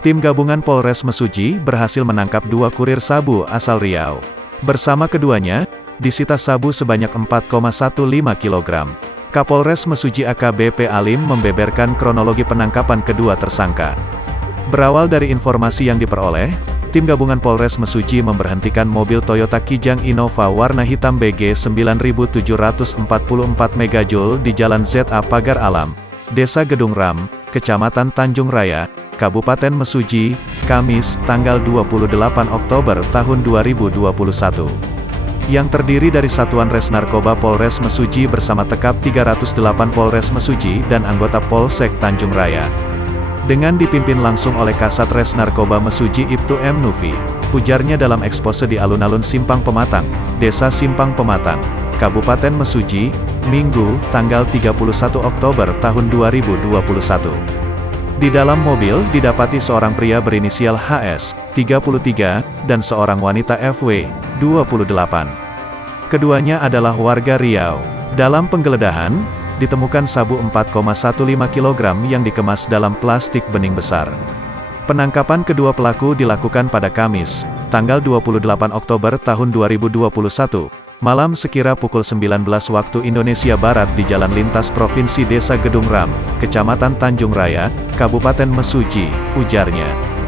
Tim gabungan Polres Mesuji berhasil menangkap 2 kurir sabu asal Riau. Bersama keduanya, disita sabu sebanyak 4,15 kg. Kapolres Mesuji AKBP Alim membeberkan kronologi penangkapan kedua tersangka. Berawal dari informasi yang diperoleh, tim gabungan Polres Mesuji memberhentikan mobil Toyota Kijang Innova warna hitam BG 9744 MJ di Jalan ZA Pagar Alam, Desa Gedung Ram, Kecamatan Tanjung Raya, Kabupaten Mesuji, Kamis, tanggal 28 Oktober tahun 2021. Yang terdiri dari Satuan Res Narkoba Polres Mesuji bersama Tekap 308 Polres Mesuji dan anggota Polsek Tanjung Raya. Dengan dipimpin langsung oleh Kasat Res Narkoba Mesuji Ibtu M. Nufi, ujarnya dalam ekspose di alun-alun Simpang Pematang, Desa Simpang Pematang, Kabupaten Mesuji, Minggu, tanggal 31 Oktober tahun 2021. Di dalam mobil didapati seorang pria berinisial HS, 33, dan seorang wanita FW, 28. Keduanya adalah warga Riau. Dalam penggeledahan, ditemukan sabu 4,15 kg yang dikemas dalam plastik bening besar. Penangkapan kedua pelaku dilakukan pada Kamis, tanggal 28 Oktober tahun 2021. Malam sekira pukul 19 waktu Indonesia Barat di Jalan Lintas Provinsi Desa Gedung Ram, Kecamatan Tanjung Raya, Kabupaten Mesuji, ujarnya.